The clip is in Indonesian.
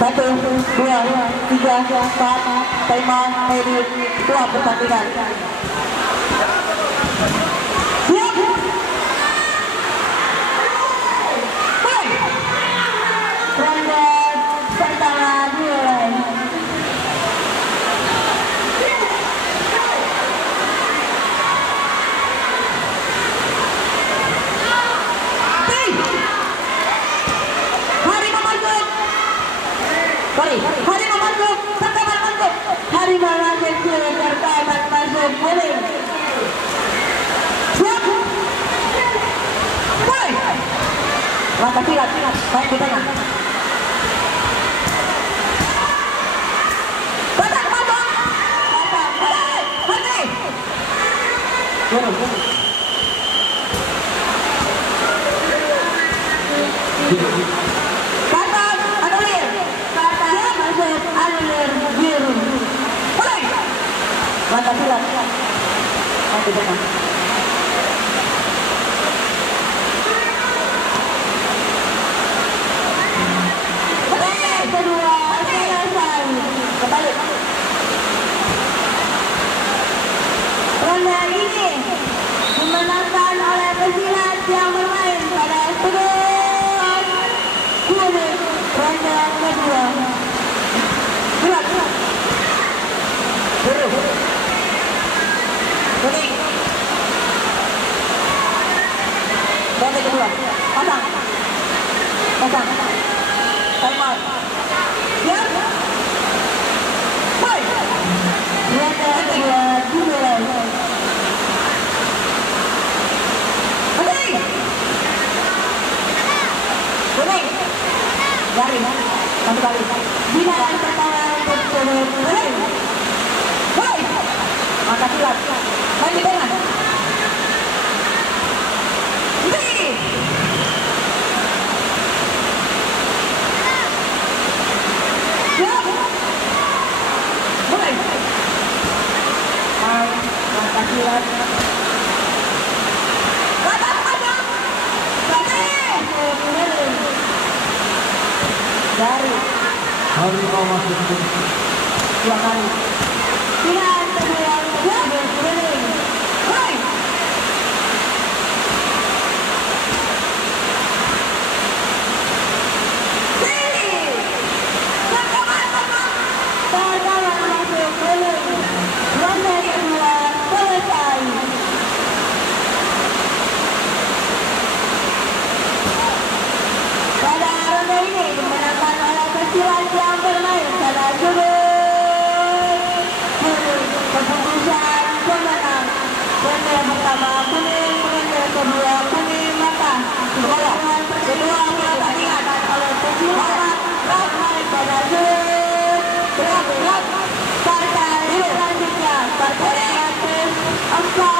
1, 2, 3, 4, tema edit 2 pertandingan. Siap. Ronde pertama dimulai. Harimau masuk, rekaman masuk. Harimau masuk, rekaman masuk, boleh. Siap. Boleh. Langkah silat, main di tengah. Batak masuk. Batak, boleh. Hati. Boleh. Langkah silat, main di tengah. Kedua, selesai. Kembali. Ronde ini dimenangkan oleh pesilat yang bermain pada kedua kuning. Ronde kedua. Silat. Biru. Kuning. Ronde kedua. Pasang. Pasang. Time out. Siap. Baik. Ronde kedua dimulai. Kuning. Kuning. Garing. Satu kali. Binaan pertama untuk kuning. Baik. Maka silat. Main di tengah. Siap. Mulai. Maka silat. Batak masuk. Dari. Harimau masuk. 2 kali. Silat kedua. Kuning. Hai. Partai